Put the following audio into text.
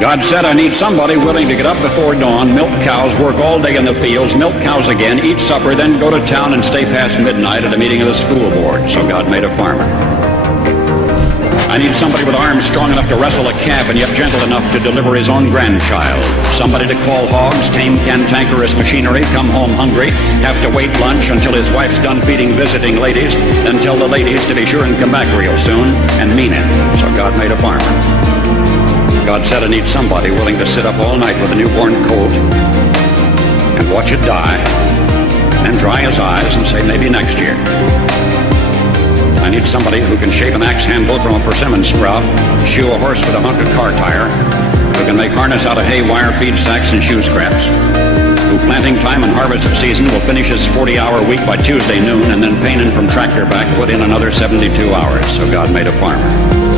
God said, I need somebody willing to get up before dawn, milk cows, work all day in the fields, milk cows again, eat supper, then go to town and stay past midnight at a meeting of the school board. So God made a farmer. I need somebody with arms strong enough to wrestle a calf and yet gentle enough to deliver his own grandchild. Somebody to call hogs, tame cantankerous machinery, come home hungry, have to wait lunch until his wife's done feeding visiting ladies, then tell the ladies to be sure and come back real soon, and mean it. So God made a farmer. God said, I need somebody willing to sit up all night with a newborn colt and watch it die, and dry his eyes and say, maybe next year. I need somebody who can shape an axe handle from a persimmon sprout, shoe a horse with a hunk of car tire, who can make harness out of hay, wire, feed sacks, and shoe scraps, who planting time and harvest season will finish his 40-hour week by Tuesday noon, and then painting from tractor back put in another 72 hours. So God made a farmer.